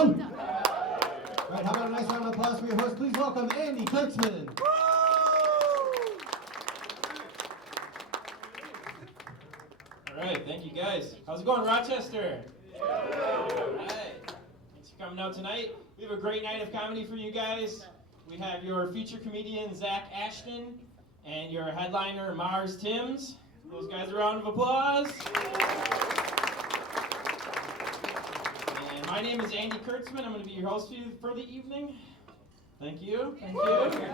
fun? All right, how about a nice round of applause for your host? Please welcome Andy Kurtzman. All right, thank you guys. How's it going, Rochester? All right, thanks for coming out tonight. We have a great night of comedy for you guys. We have your feature comedian, Zach Ashton, and your headliner, Mars Timms. Those guys, a round of applause. And my name is Andy Kurtzman. I'm going to be your host for the evening. Thank you. Thank you.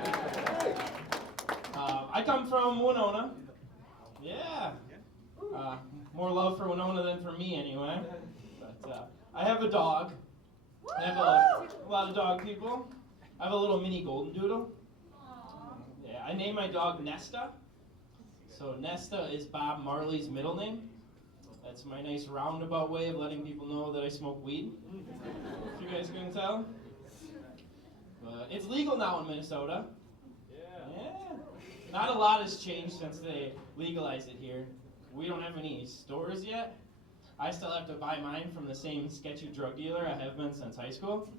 I come from Winona. Yeah. More love for Winona than for me, anyway. But I have a dog. I have a lot of dog people. I have a little mini golden doodle. Yeah, I named my dog Nesta. So Nesta is Bob Marley's middle name. That's my nice roundabout way of letting people know that I smoke weed. If you guys couldn't tell. But it's legal now in Minnesota. Yeah. Not a lot has changed since they legalized it here. We don't have any stores yet. I still have to buy mine from the same sketchy drug dealer I have been since high school.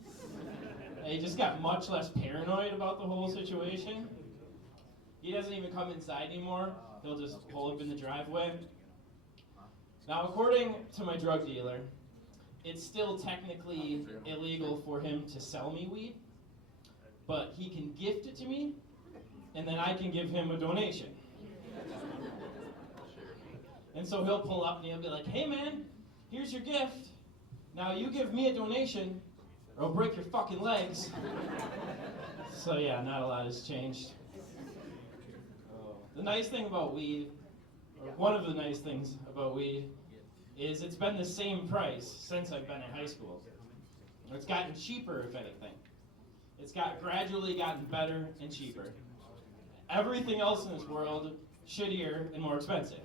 He just got much less paranoid about the whole situation. He doesn't even come inside anymore. He'll just pull up in the driveway. Now, according to my drug dealer, it's still technically illegal for him to sell me weed, but he can gift it to me, and then I can give him a donation. And so he'll pull up and he'll be like, hey man, here's your gift. Now you give me a donation, or I'll break your fucking legs. So yeah, not a lot has changed. The nice thing about weed, or one of the nice things about weed, is it's been the same price since I've been in high school. It's gotten cheaper, if anything. It's gradually gotten better and cheaper. Everything else in this world, shittier and more expensive.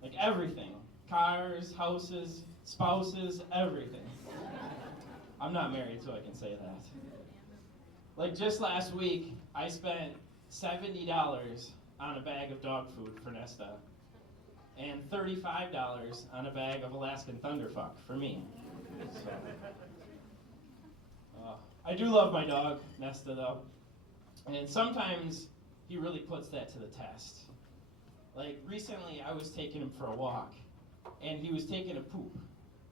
Like everything. Cars, houses, spouses, everything. I'm not married, so I can say that. Like just last week, I spent $70 on a bag of dog food for Nesta, and $35 on a bag of Alaskan Thunderfuck for me. So, I do love my dog, Nesta, though, and sometimes he really puts that to the test. Like recently, I was taking him for a walk, and he was taking a poop,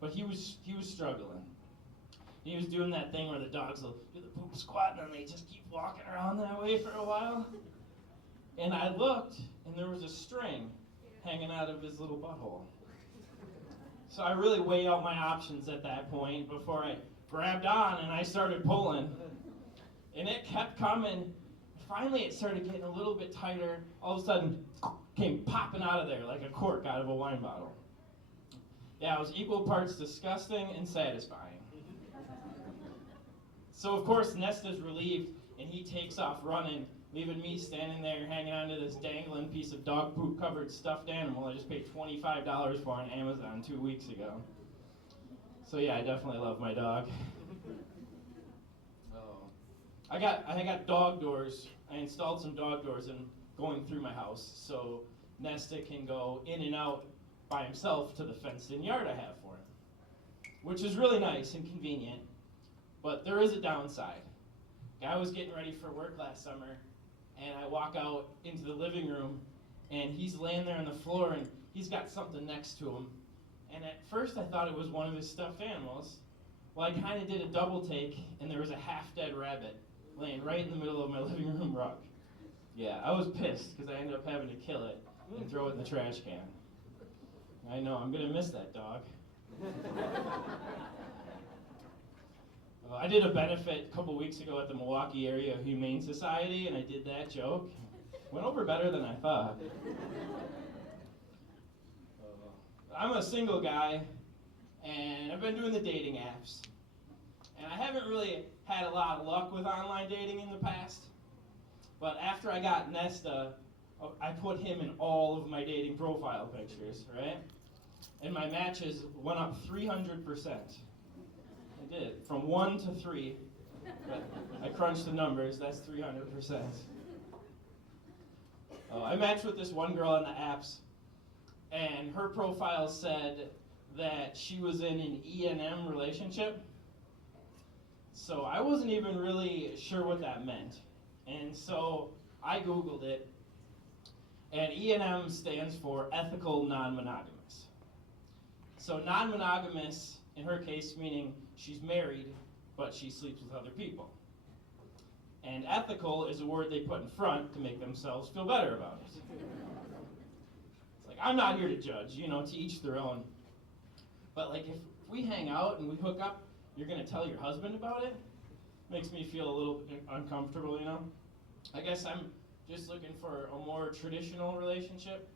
but he was struggling. He was doing that thing where the dogs will do the poop squat, and then they just keep walking around that way for a while. And I looked, and there was a string hanging out of his little butthole. So I really weighed out my options at that point before I grabbed on and I started pulling. And it kept coming. Finally, it started getting a little bit tighter. All of a sudden, came popping out of there like a cork out of a wine bottle. Yeah, it was equal parts disgusting and satisfying. So of course, Nesta's relieved, and he takes off running, leaving me standing there hanging onto this dangling piece of dog poop covered stuffed animal I just paid $25 for on Amazon 2 weeks ago. So yeah, I definitely love my dog. I got dog doors. I installed some dog doors and going through my house so Nesta can go in and out by himself to the fenced in yard I have for him, which is really nice and convenient, but there is a downside. I was getting ready for work last summer, and I walk out into the living room, and he's laying there on the floor, and he's got something next to him. And at first I thought it was one of his stuffed animals. Well, I kind of did a double take, and there was a half-dead rabbit laying right in the middle of my living room rug. Yeah, I was pissed, because I ended up having to kill it and throw it in the trash can. I know, I'm going to miss that dog. I did a benefit a couple weeks ago at the Milwaukee Area Humane Society, and I did that joke. Went over better than I thought. I'm a single guy, and I've been doing the dating apps. And I haven't really had a lot of luck with online dating in the past. But after I got Nesta, I put him in all of my dating profile pictures, right? And my matches went up 300%. I did, from 1 to 3. I crunched the numbers, that's 300%. I matched with this one girl on the apps, and her profile said that she was in an E&M relationship. So I wasn't even really sure what that meant. And so I Googled it, and E&M stands for ethical non-monogamous. So non-monogamous, in her case, meaning she's married, but she sleeps with other people. And ethical is a word they put in front to make themselves feel better about it. It's like, I'm not here to judge, to each their own. But like, if we hang out and we hook up, you're gonna tell your husband about it? Makes me feel a little uncomfortable, I guess I'm just looking for a more traditional relationship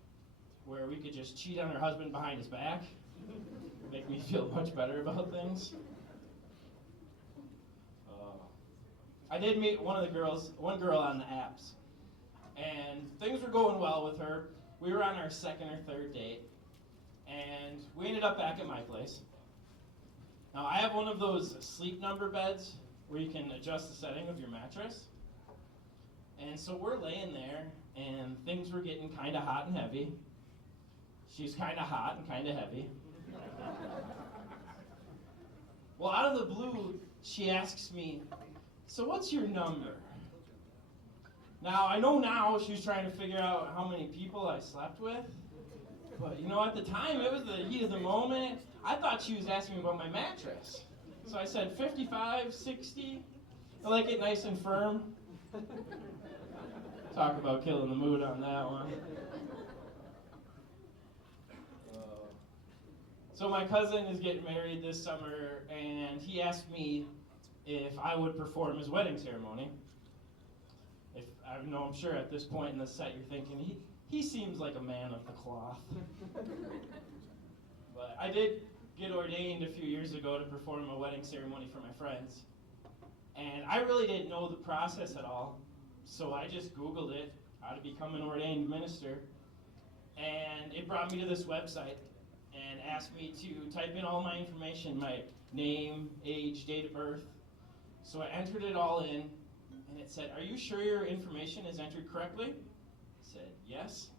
where we could just cheat on our husband behind his back. Make me feel much better about things. I did meet one girl on the apps, and things were going well with her. We were on our second or third date, and we ended up back at my place. Now, I have one of those sleep number beds where you can adjust the setting of your mattress. And so we're laying there, and things were getting kind of hot and heavy. She's kind of hot and kind of heavy. Well, out of the blue, she asks me, so what's your number? Now, I know now she's trying to figure out how many people I slept with. But, at the time, it was the heat of the moment. I thought she was asking me about my mattress. So I said 55, 60. I like it nice and firm. Talk about killing the mood on that one. So my cousin is getting married this summer, and he asked me if I would perform his wedding ceremony. I'm sure at this point in the set you're thinking, he seems like a man of the cloth. But I did get ordained a few years ago to perform a wedding ceremony for my friends. And I really didn't know the process at all, so I just Googled it, how to become an ordained minister. And it brought me to this website and asked me to type in all my information, my name, age, date of birth. So I entered it all in, and it said, are you sure your information is entered correctly? I said, yes.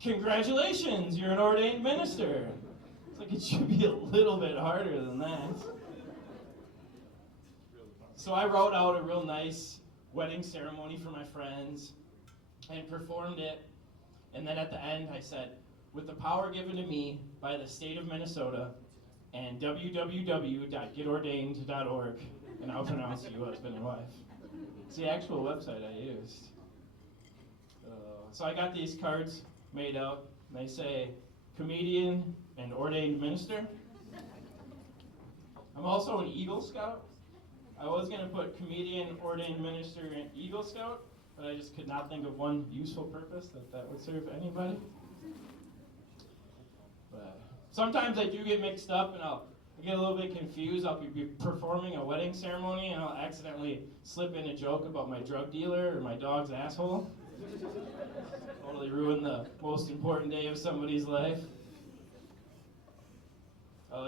Congratulations, you're an ordained minister. It's like, it should be a little bit harder than that. So I wrote out a real nice wedding ceremony for my friends and performed it. And then at the end I said, with the power given to me by the state of Minnesota and www.getordained.org, and I'll pronounce you husband and wife. It's the actual website I used. So I got these cards made out. They say, comedian and ordained minister. I'm also an Eagle Scout. I was going to put comedian, ordained minister, and Eagle Scout, but I just could not think of one useful purpose that would serve anybody. But sometimes I do get mixed up, and I get a little bit confused. I'll be performing a wedding ceremony, and I'll accidentally slip in a joke about my drug dealer or my dog's asshole. Totally ruin the most important day of somebody's life.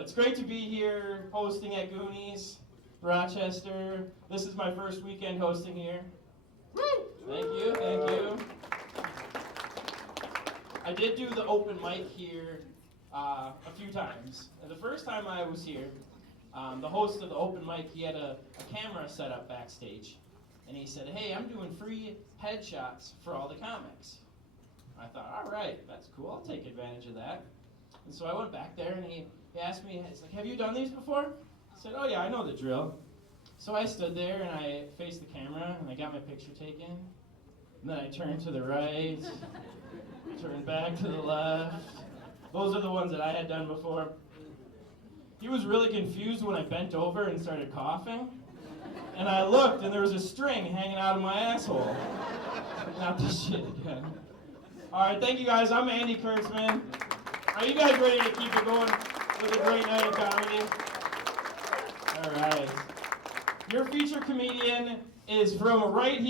It's great to be here hosting at Goonies, Rochester. This is my first weekend hosting here. Woo! Thank you. I did do the open mic here a few times. And the first time I was here, the host of the open mic, he had a camera set up backstage. And he said, hey, I'm doing free headshots for all the comics. I thought, all right, that's cool. I'll take advantage of that. And so I went back there, and he asked me, he's like, have you done these before? I said, oh yeah, I know the drill. So I stood there, and I faced the camera, and I got my picture taken. And then I turned to the right, turned back to the left. Those are the ones that I had done before. He was really confused when I bent over and started coughing. And I looked, and there was a string hanging out of my asshole. Not this shit again. All right, thank you guys. I'm Andy Kurtzman. Are you guys ready to keep it going with a great night of comedy? All right. Your feature comedian is from right here.